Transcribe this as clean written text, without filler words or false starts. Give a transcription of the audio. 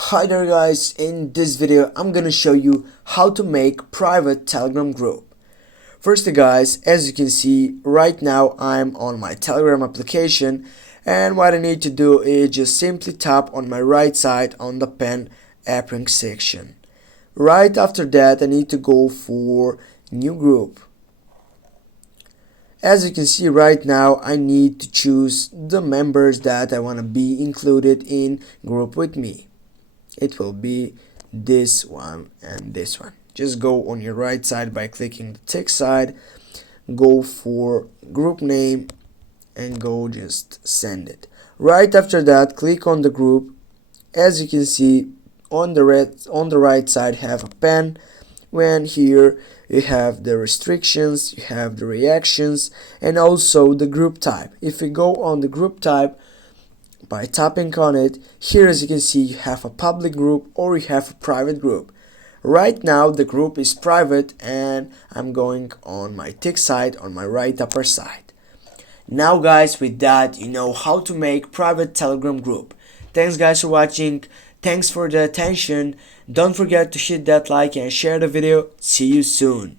Hi there guys, in this video I'm gonna show you how to make private Telegram group. Firstly guys, as you can see right now I'm on my Telegram application, and what I need to do is just simply tap on my right side on the pen apping section. Right after that I need to go for new group. As you can see right now I need to choose the members that I want to be included in group with me. It will be this one and this one. Just go on your right side by clicking the tick side, go for group name and go just send it. Right after that click on the group. As you can see on the right side have a pen, when here you have the restrictions, you have the reactions and also the group type. If you go on the group type by tapping on it, here as you can see you have a public group or you have a private group. Right now the group is private and I'm going on my tick side on my right upper side. Now guys, with that you know how to make private Telegram group. Thanks guys for watching, thanks for the attention, don't forget to hit that like and share the video. See you soon.